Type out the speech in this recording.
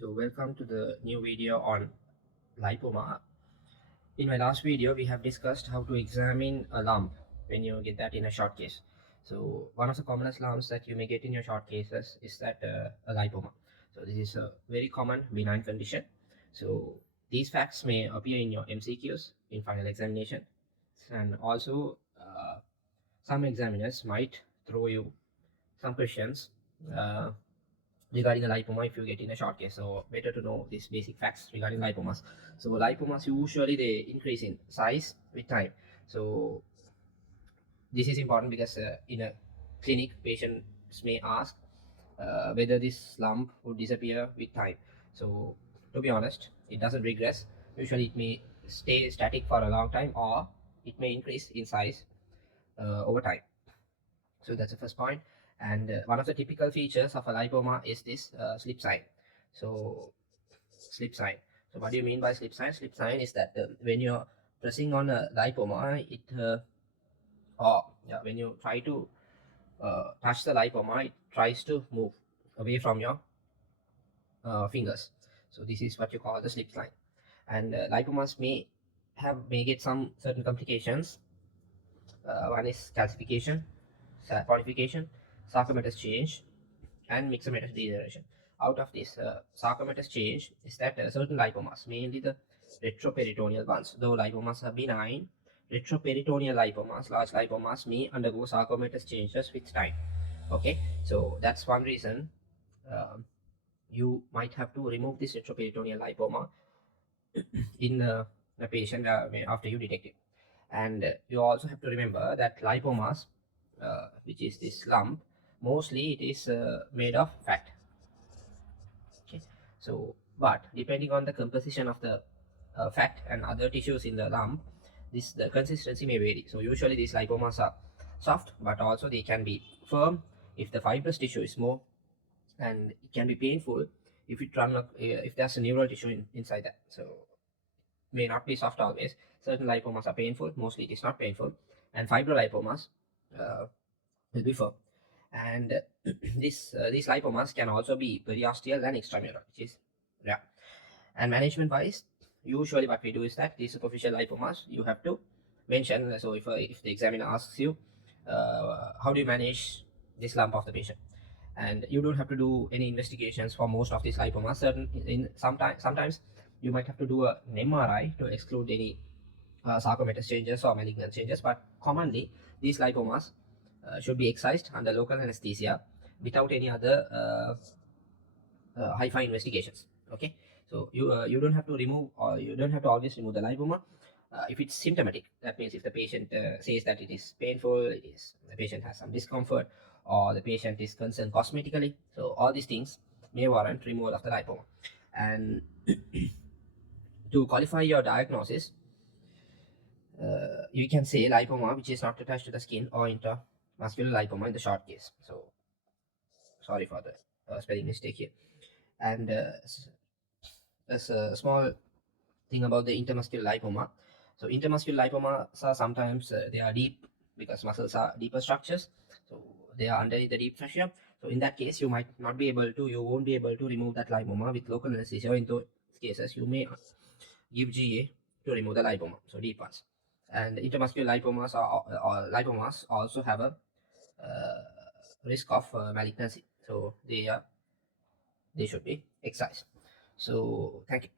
So welcome to the new video on lipoma. In my last video, we have discussed how to examine a lump when you get that in a short case. So one of the commonest lumps that you may get in your short cases is that a lipoma. So this is a very common benign condition. So these facts may appear in your MCQs in final examination, and also some examiners might throw you some questions uh, regarding the lipoma if you get in a short case. So better to know these basic facts regarding lipomas. So lipomas usually they increase in size with time. So this is important because in a clinic patients may ask whether this lump would disappear with time. So to be honest, it doesn't regress. Usually it may stay static for a long time, or it may increase in size over time. So that's the first point. And one of the typical features of a lipoma is this slip sign. So slip sign. So what do you mean by slip sign? Slip sign is that when you're pressing on a lipoma, when you try to touch the lipoma, it tries to move away from your fingers. So this is what you call the slip sign. And lipomas may get some certain complications. One is calcification, saponification, sarcomatous change, and myxomatous degeneration. Out of this sarcomatous change is that certain lipomas, mainly the retroperitoneal ones, though lipomas are benign, retroperitoneal lipomas, large lipomas, may undergo sarcomatous changes with time. Okay, so that's one reason um, you might have to remove this retroperitoneal lipoma in the patient after you detect it. And you also have to remember that lipomas, which is this lump, mostly it is made of fat. Okay, so but depending on the composition of the fat and other tissues in the lump, the consistency may vary. So usually these lipomas are soft, but also they can be firm if the fibrous tissue is more, and it can be painful if there's a neural tissue inside that. So may not be soft always. Certain lipomas are painful. Mostly it is not painful, and fibrolipomas uh, will be firm. And these lipomas can also be periosteal and extramural, which is rare. And management wise, usually what we do is that these superficial lipomas you have to mention. So if the examiner asks you how do you manage this lump of the patient, and you don't have to do any investigations for most of these lipomas. Sometimes you might have to do an MRI to exclude any sarcomatous changes or malignant changes, but commonly these lipomas should be excised under local anesthesia without any other high-fi investigations. Okay, so you don't have to remove, or you don't have to always remove the lipoma if it's symptomatic. That means if the patient says that it is painful, the patient has some discomfort, or the patient is concerned cosmetically. So all these things may warrant removal of the lipoma. And to qualify your diagnosis, you can say lipoma which is not attached to the skin, or intramuscular lipoma in the short case. So sorry for the spelling mistake here. And as a small thing about the intermuscular lipoma. So intermuscular lipomas are sometimes they are deep because muscles are deeper structures. So they are underneath the deep fascia. So in that case, you won't be able to remove that lipoma with local anesthesia. In those cases, you may give GA to remove the lipoma. So deep ones. And intermuscular lipomas also have a risk of malignancy. So they should be excised. So thank you.